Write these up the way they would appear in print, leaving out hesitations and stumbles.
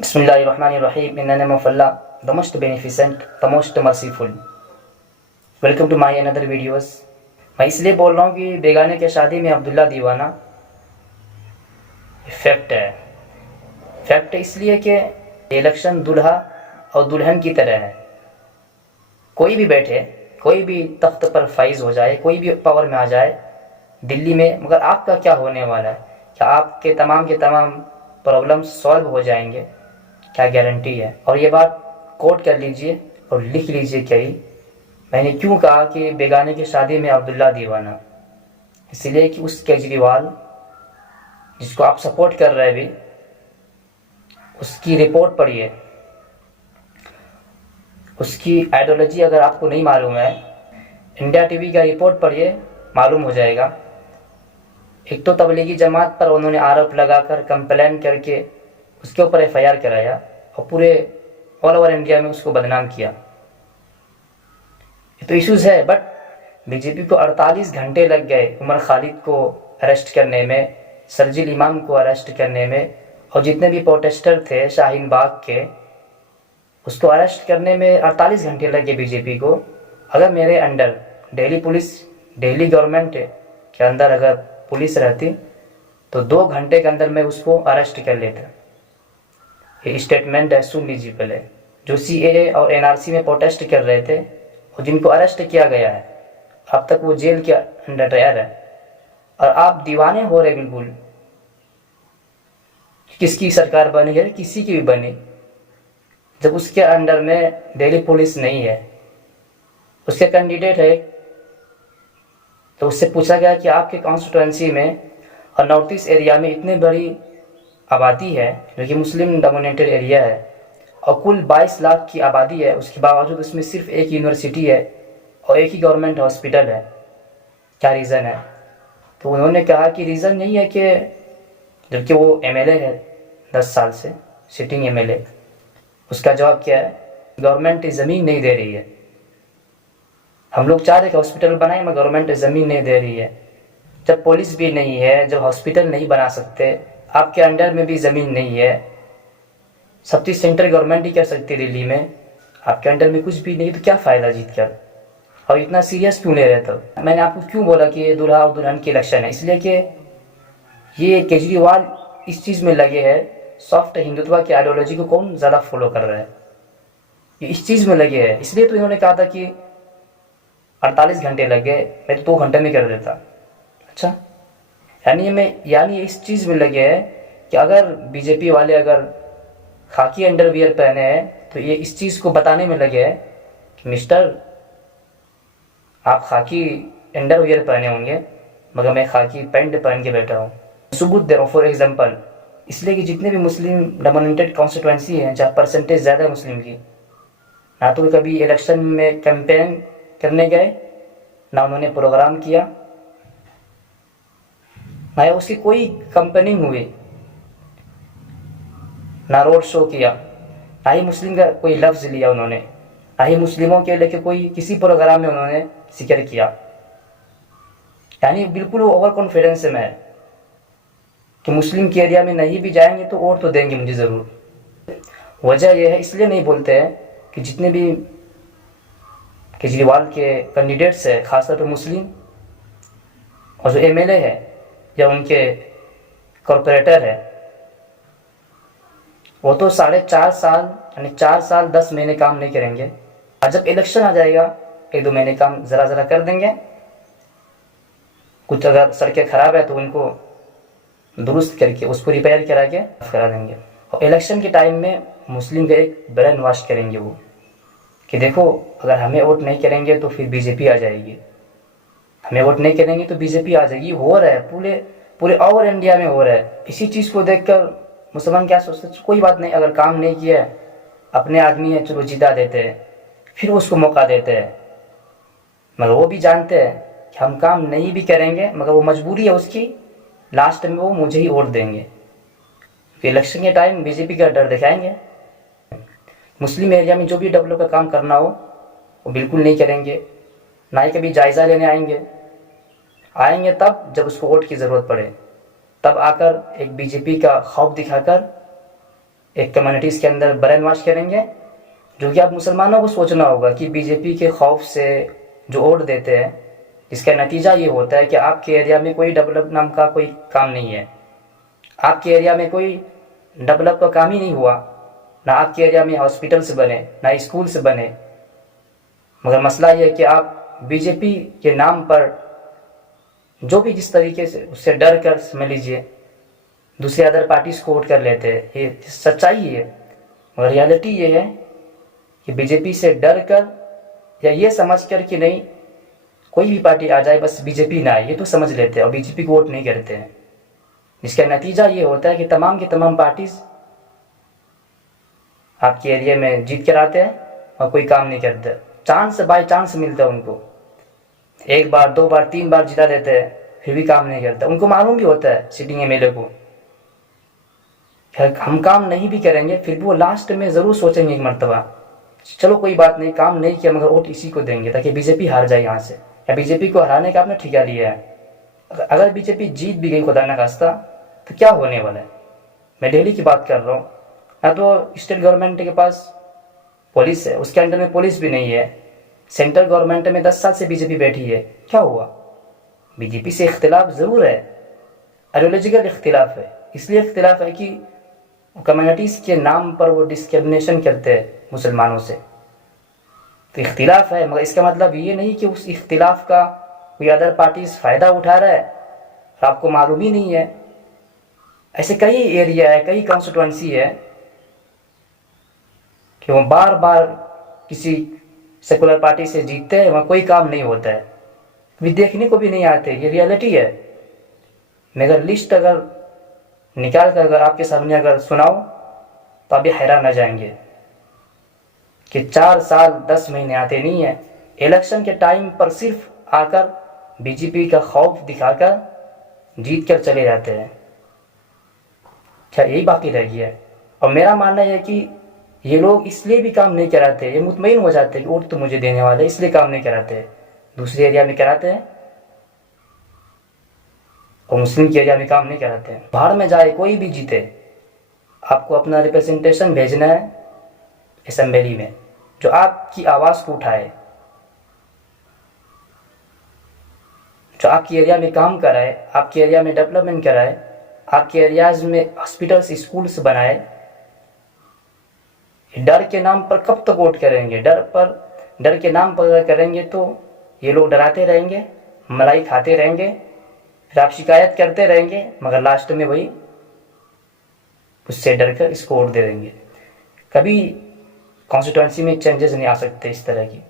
بسم اللہ الرحمن الرحیم ان the name of Allah, the most beneficent, the most merciful. Welcome to my another videos. میں اس لیے بول رہا ہوں کہ بیگانے کے شادی میں عبداللہ دیوانہ فیکٹ ہے. فیکٹ اس لیے کہ الیکشن دلہا اور دلہن کی طرح ہے. کوئی بھی بیٹھے, کوئی بھی تخت پر فائز ہو جائے, کوئی بھی پاور میں آ جائے دلی میں, مگر آپ کا کیا ہونے والا ہے؟ کیا آپ کے تمام پرابلم سالو ہو جائیں گے؟ کیا گارنٹی ہے؟ اور یہ بات کوٹ کر لیجئے اور لکھ لیجئے. کئی میں نے کیوں کہا کہ بیگانے کی شادی میں عبداللہ دیوانہ؟ اس لیے کہ اس کیجریوال جس کو آپ سپورٹ کر رہے بھی, اس کی رپورٹ پڑھیے, اس کی آئیڈیالوجی اگر آپ کو نہیں معلوم ہے, انڈیا ٹی وی کا رپورٹ پڑھیے, معلوم ہو جائے گا. ایک تو تبلیغی جماعت پر انہوں نے آروپ لگا کر کمپلین کر کے اس کے اوپر ایف آئی آر کرایا اور پورے آل اوور انڈیا میں اس کو بدنام کیا. یہ تو ایشوز ہے, بٹ بی جے پی کو 48 گھنٹے لگ گئے عمر خالد کو اریسٹ کرنے میں, سرجیل امام کو اریسٹ کرنے میں, اور جتنے بھی پروٹیسٹر تھے شاہین باغ کے اس کو اریسٹ کرنے میں 48 گھنٹے لگ گئے بی جے پی کو. اگر میرے under Delhi police, Delhi government کے اندر اگر پولیس رہتی تو 2 گھنٹے کے اندر میں اس کو اریسٹ کر لیتا. یہ اسٹیٹمنٹ ہے, سن لیجیے پہلے. جو سی اے اے اور این آر سی میں پروٹیسٹ کر رہے تھے اور جن کو اریسٹ کیا گیا ہے, اب تک وہ جیل کے انڈر رہ ہے, اور آپ دیوانے ہو رہے بالکل. کس کی سرکار بنی ہے, کسی کی بھی بنی, جب اس کے انڈر میں دہلی پولیس نہیں ہے, اس کے کینڈیڈیٹ ہے, تو اس سے پوچھا گیا کہ آپ کے کانسٹیٹوئنسی میں اور نارتھ ایسٹ ایریا میں اتنی بڑی آبادی ہے جو کہ مسلم ڈومینیٹڈ ایریا ہے, اور کل 22 لاکھ کی آبادی ہے, اس کے باوجود اس میں صرف ایک یونیورسٹی ہے اور ایک ہی گورنمنٹ ہاسپٹل ہے, کیا ریزن ہے؟ تو انہوں نے کہا کہ ریزن نہیں ہے کہ, جبکہ وہ ایم ایل اے ہے 10 سال سے, سٹنگ ایم ایل اے. اس کا جواب کیا ہے؟ گورنمنٹ زمین نہیں دے رہی ہے. ہم لوگ چاہ رہے کہ ہاسپٹل بنائیں مگر گورنمنٹ زمین نہیں دے رہی ہے. جب پولیس بھی نہیں ہے, جب ہاسپٹل نہیں بنا سکتے, آپ کے انڈر میں بھی زمین نہیں ہے, سب چیز سینٹر گورنمنٹ ہی کر سکتی ہے دلی میں, آپ کے انڈر میں کچھ بھی نہیں, تو کیا فائدہ جیت کر؟ اور اتنا سیریس کیوں لے رہے؟ تو میں نے آپ کو کیوں بولا کہ یہ دلہا اور دلہن کی الیکشن ہے؟ اس لیے کہ یہ کیجریوال اس چیز میں لگے ہیں, سافٹ ہندوتوا کی آئیڈیالوجی کو کون زیادہ فالو کر رہا ہے, یہ اس چیز میں لگے ہیں. اس لیے تو انہوں نے کہا تھا کہ 48 گھنٹے لگ گئے, میں تو 2 گھنٹے میں کر دیتا. اچھا, یعنی اس چیز میں لگے ہیں کہ اگر بی جے پی والے اگر خاکی انڈر ویئر پہنے ہیں تو یہ اس چیز کو بتانے میں لگے ہیں کہ مسٹر آپ خاکی انڈر ویئر پہنے ہوں گے مگر میں خاکی پینٹ پہن کے بیٹھا ہوں. ثبوت دے رہا ہوں. فار ایگزامپل, اس لیے کہ جتنے بھی مسلم ڈومینیٹڈ کانسٹیٹوئنسی ہیں جہاں پرسنٹیج زیادہ ہے مسلم کی, نہ تو کبھی الیکشن میں کیمپین کرنے گئے, نہ انہوں نے پروگرام کیا, نہ اس کی کوئی کمپیننگ ہوئی, نہ روڈ شو کیا, نہ ہی مسلم کا کوئی لفظ لیا انہوں نے, نہ ہی مسلموں کے لے کے کوئی کسی پروگرام میں انہوں نے ذکر کیا. یعنی بالکل وہ اوور کانفیڈنس میں ہے کہ مسلم کے ایریا میں نہیں بھی جائیں گے تو ووٹ تو دیں گے مجھے ضرور. وجہ یہ ہے, اس لیے نہیں بولتے ہیں کہ جتنے بھی کیجریوال کے کینڈیڈیٹس ہیں, خاص طور پہ مسلم, اور جو ایم ایل اے ہے یا ان کے کارپوریٹر ہے, وہ تو 4.5 سال یعنی 4 سال 10 مہینے کام نہیں کریں گے, اور جب الیکشن آ جائے گا 1-2 مہینے کام ذرا کر دیں گے. کچھ اگر سڑکیں خراب ہے تو ان کو درست کر کے اس کو ریپیئر کرا کے کرا دیں گے. اور الیکشن کے ٹائم میں مسلم کا ایک برین واش کریں گے وہ, کہ دیکھو اگر ہمیں ووٹ نہیں کریں گے تو پھر بی جے پی آ جائے گی, ہمیں ووٹ نہیں کریں گے تو بی جے پی آ جائے گی. ہو رہا ہے پورے اوور انڈیا میں ہو رہا ہے. اسی چیز کو دیکھ کر مسلمان کیا سوچتے ہیں, کوئی بات نہیں, اگر کام نہیں کیا ہے, اپنے آدمی ہے, چلو جتا دیتے ہیں, پھر اس کو موقع دیتے ہیں. مگر وہ بھی جانتے ہیں کہ ہم کام نہیں بھی کریں گے مگر وہ مجبوری ہے اس کی, لاسٹ میں وہ مجھے ہی ووٹ دیں گے. پھر الیکشن کے ٹائم بی جے پی کا ڈر دکھائیں گے. مسلم ایریا میں جو بھی ڈیولپ کا کام کرنا ہو وہ بالکل نہیں کریں گے, نہ ہی کبھی جائزہ لینے آئیں گے تب جب اس کو ووٹ کی ضرورت پڑے, تب آ کر ایک بی جے پی کا خوف دکھا کر ایک کمیونٹیز کے اندر برین واش کریں گے، جو کہ آپ مسلمانوں کو سوچنا ہوگا کہ بی جے پی کے خوف سے جو ووٹ دیتے ہیں، جس کا نتیجہ یہ ہوتا ہے کہ آپ کے ایریا میں کوئی ڈیولپ نام کا کوئی کام نہیں ہے، آپ کے ایریا میں کوئی ڈیولپ کا کام ہی نہیں ہوا، نہ آپ کے ایریا میں ہاسپٹلس بنے، نہ اسکولس بنے، مگر مسئلہ یہ ہے کہ آپ بی جے پی کے نام پر جو بھی جس طریقے سے اس سے ڈر کر سمجھ لیجیے دوسرے ادر پارٹیز کو ووٹ کر لیتے ہیں، یہ سچائی ہے، مگر ریالٹی یہ ہے کہ بی جے پی سے ڈر کر یا یہ سمجھ کر کہ نہیں کوئی بھی پارٹی آ جائے بس بی جے پی نہ آئے، یہ تو سمجھ لیتے ہیں اور بی جے پی کو ووٹ نہیں کرتے ہیں، جس کا نتیجہ یہ ہوتا ہے کہ تمام کی تمام پارٹیز آپ کے ایریا میں جیت کر آتے ہیں اور کوئی کام نہیں کرتے، چانس بائی چانس ملتا ہے ان کو، ایک بار دو بار تین بار جتا دیتے ہیں پھر بھی کام نہیں کرتا، ان کو معلوم بھی ہوتا ہے سٹنگ ایم ایل اے کو ہم کام نہیں بھی کریں گے پھر بھی وہ لاسٹ میں ضرور سوچیں گے ایک مرتبہ چلو کوئی بات نہیں کام نہیں کیا مگر ووٹ اسی کو دیں گے تاکہ بی جے پی ہار جائے یہاں سے، یا بی جے پی کو ہرانے کا آپ نے ٹھیکہ لیا ہے، اگر بی جے پی جیت بھی گئی خدا نخواستہ تو کیا ہونے والا ہے؟ میں دہلی کی بات کر رہا ہوں، نہ تو اسٹیٹ گورنمنٹ کے پاس پولیس ہے، اس کے انڈر میں پولیس بھی نہیں ہے، سینٹرل گورنمنٹ میں 10 سال سے بی جے پی بیٹھی ہے، کیا ہوا؟ بی جے پی سے اختلاف ضرور ہے، آئیڈیالوجیکل اختلاف ہے، اس لیے اختلاف ہے کہ کمیونٹیز کے نام پر وہ ڈسکرمنیشن کرتے ہیں مسلمانوں سے، تو اختلاف ہے، مگر اس کا مطلب یہ نہیں کہ اس اختلاف کا کوئی ادر پارٹیز فائدہ اٹھا رہا ہے اور آپ کو معلوم ہی نہیں ہے، ایسے کئی ایریا ہے کئی کانسٹیٹوئنسی ہے کہ وہ بار بار کسی سیکولر پارٹی سے جیتتے ہیں وہاں کوئی کام نہیں ہوتا ہے، کبھی دیکھنے کو بھی نہیں آتے، یہ ریالٹی ہے، مگر لسٹ اگر نکال کر اگر آپ کے سامنے اگر سناؤ تو آپ بھی حیران نہ جائیں گے کہ 4 سال 10 مہینے آتے نہیں ہیں، الیکشن کے ٹائم پر صرف آ کر بی جے پی کا خوف دکھا کر جیت کر چلے جاتے ہیں، کیا یہی باقی رہ گیا ہے؟ اور میرا ماننا یہ ہے کہ یہ لوگ اس لیے بھی کام نہیں کراتے، یہ مطمئن ہو جاتے ہیں کہ ووٹ تو مجھے دینے والے اس لیے کام نہیں کراتے، دوسرے ایریا میں کراتے ہیں اور مسلم کے ایریا میں کام نہیں کراتے ہیں، باہر میں جائے کوئی بھی جیتے آپ کو اپنا ریپرزنٹیشن بھیجنا ہے اسمبلی میں جو آپ کی آواز کو اٹھائے، جو آپ کی ایریا میں کام کرائے، آپ کے ایریا میں ڈیولپمنٹ کرائے، آپ کے ایریاز میں ہاسپٹلس اسکولس بنائے، ڈر کے نام پر کب تک ووٹ کریں گے؟ ڈر کے نام پر اگر کریں گے تو یہ لوگ ڈراتے رہیں گے، ملائی کھاتے رہیں گے، پھر آپ شکایت کرتے رہیں گے مگر لاسٹ میں وہی اس سے ڈر کر اس کو ووٹ دے دیں گے، کبھی کانسٹیٹوئنسی میں چینجز نہیں آ سکتے اس طرح کی،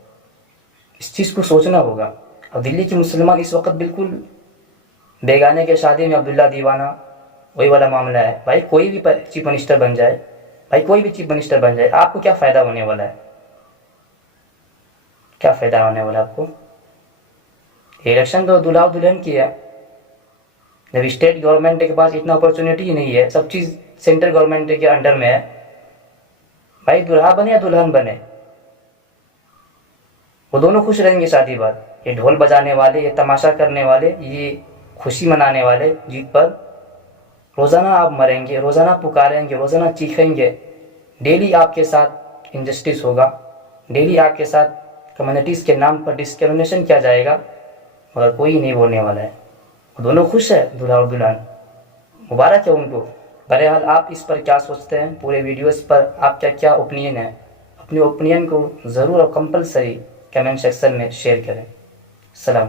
اس چیز کو سوچنا ہوگا، اور دلی کے مسلمان اس وقت بالکل بیگانے کے شادی میں عبداللہ دیوانہ وہی والا معاملہ ہے، بھائی کوئی بھی چیف منسٹر بن جائے، بھائی کوئی بھی چیف منسٹر بن جائے آپ کو کیا فائدہ ہونے والا ہے؟ کیا فائدہ ہونے والا ہے آپ کو؟ الیکشن تو دلہا دلہن کی ہے، جب اسٹیٹ گورنمنٹ کے پاس اتنا اپرچونیٹی ہی نہیں ہے، سب چیز سینٹرل گورنمنٹ کے انڈر میں ہے، بھائی دلہا بنے یا دلہن بنے وہ دونوں خوش رہیں گے شادی بعد، یہ ڈھول بجانے والے، یہ تماشا کرنے والے، یہ خوشی منانے والے جیت پر روزانہ آپ مریں گے، روزانہ پکاریں گے، روزانہ چیخیں گے، ڈیلی آپ کے ساتھ انجسٹس ہوگا، ڈیلی آپ کے ساتھ کمیونٹیز کے نام پر ڈسکرمنیشن کیا جائے گا، مگر کوئی نہیں بولنے والا ہے، دونوں خوش ہے دلہا اور دلہن، مبارک ہے ان کو۔ بہرحال آپ اس پر کیا سوچتے ہیں، پورے ویڈیوز پر آپ کیا اوپینین ہے، اپنے اوپینین کو ضرور اور کمپلسری کمنٹ سیکشن میں شیئر کریں۔ السلام۔